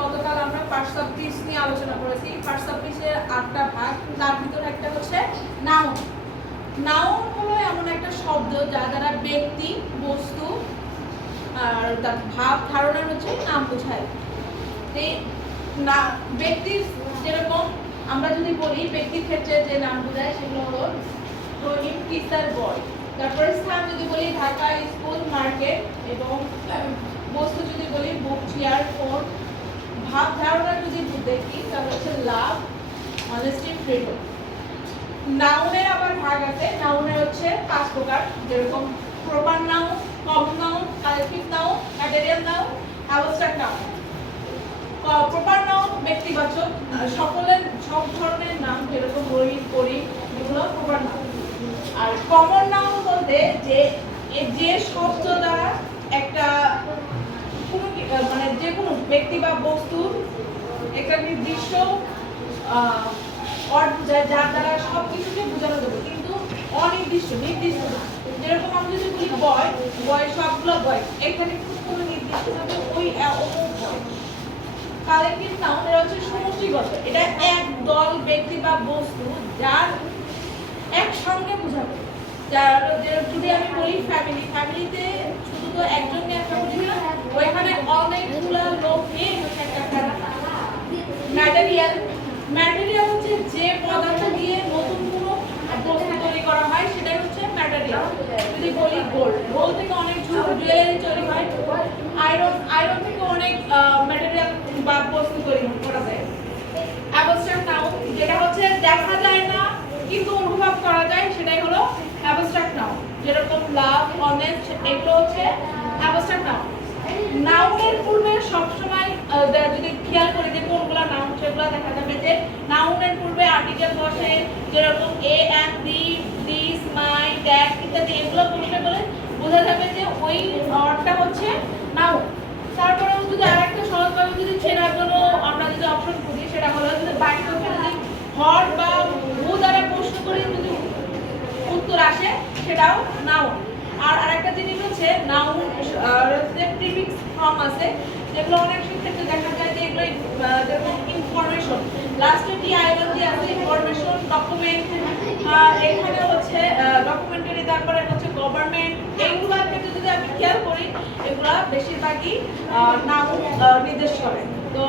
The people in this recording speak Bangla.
গতকাল আমরা পার্টস অফ স্পিচ নিয়ে আলোচনা করেছি। পার্টস অফ স্পিচের 8টা ভাগ, তার ভিতরে একটা হচ্ছে নাউন। নাউন হলো এমন একটা শব্দ যা দ্বারা ব্যক্তি, বস্তু আর তার ভাব ধারণার হচ্ছে নাম বোঝায়। না ব্যক্তির যেরকম আমরা যদি বলি ব্যক্তির ক্ষেত্রে যে নাম বোঝায় সেগুলো হলো রহিম, টিচার, বয়। তারপরে স্থান যদি বলি ঢাকা, স্কুল, মার্কেট। এবং বস্তু যদি বলি বুক, চেয়ার, ফোন। ভাব ধারণা যদি দেখি তাহলে হচ্ছে লাভ, অনেস্টি, ফ্রিডম। নাউনের আবার ভাগ আছে। নাউনের হচ্ছে 5 প্রকার, যেরকম proper noun, common noun, collective noun, material noun, abstract noun. Proper noun ব্যক্তিবাচক, সকলের সব ধরনের নাম, যেরকম রহিম, করিম, এগুলো প্রপার নাউন। আর কমন নাউন বলতে যে শব্দ দ্বারা একটা কোনো মানে যে কোনো ব্যক্তি বা বস্তুর একটা নির্দিষ্ট অর্থ বোঝায়, যার দ্বারা সব কিছুকে বোঝানো যাবে, কিন্তু অনির্দিষ্ট, নির্দিষ্ট না। যেরকম আমি যদি বলি বয়, বয় সবগুলো বয়, এখানে কোনো নির্দিষ্ট ভাবে ওই অমুক বয়। কালেকটিভ নাউন এর হচ্ছে সমষ্টিগত, এটা এক দল ব্যক্তি বা বস্তু যার একসঙ্গে বোঝাবে। যার যদি আমি বলি ফ্যামিলি, ফ্যামিলিতে শুধু তো একজনকে একটা বুঝি না, ওইখানে অনেকগুলা লোক নিয়ে একটা ফ্যামিলি। ম্যাটেরিয়াল, ম্যাটেরিয়াল হচ্ছে যে পদার্থ দিয়ে নতুন কোনো বস্তু তৈরি করা হয় সেটাই হচ্ছে ম্যাটেরিয়াল। যদি বলি গোল্ড, গোল্ড থেকে অনেক জুয়েলারি তৈরি হয়। আয়রন, আয়রন থেকে অনেক ম্যাটেরিয়াল বা বস্তু তৈরি করা যায়। অ্যাবস্ট্রাক্ট নাউন, যেটা হচ্ছে দেখা যায় না কিন্তু অনুভব করা যায়, সেটাই হলো অ্যাবস্ট্রাক্ট নাউন। যেরকম লাভ, অনেস্ট, এগুলো হচ্ছে অ্যাবস্ট্রাক্ট নাউন। নাউনের পূর্বে সবসময় যদি খেয়াল করি যে কোনগুলো নাউন, সেগুলো দেখা যাবে যে নাউনের পূর্বে আর্টিকেল বসে, যেরকম a and the, this, my, that ইত্যাদি। এগুলো বসে বলে বোঝা যাবে যে ওই ওয়ার্ডটা হচ্ছে নাউন। তারপরেও যদি আরেকটা সহজভাবে যদি চেনার জন্য আমরা যদি অপশন খুঁজি, সেটা হলো যদি বাক্যকে যদি হট বা হু দ্বারা প্রশ্ন করে যদি উত্তর আসে, সেটাও নাউন। আর আরেকটা জিনিস হচ্ছে নাউন প্রিফিক্স ফর্ম আছে, যেগুলো অনেক ক্ষেত্রে দেখা যায় যে এগুলো যেরকম ইনফরমেশন, লাস্টে টি আইএনজি আছে, ইনফরমেশন, ডকুমেন্ট, এখানে হচ্ছে ডকুমেন্টারি, তারপরে হচ্ছে গভর্নমেন্ট। এইগুলোর ক্ষেত্রে যদি আমি খেয়াল করি, এগুলা বেশিরভাগই নাউন নির্দেশ করে। তো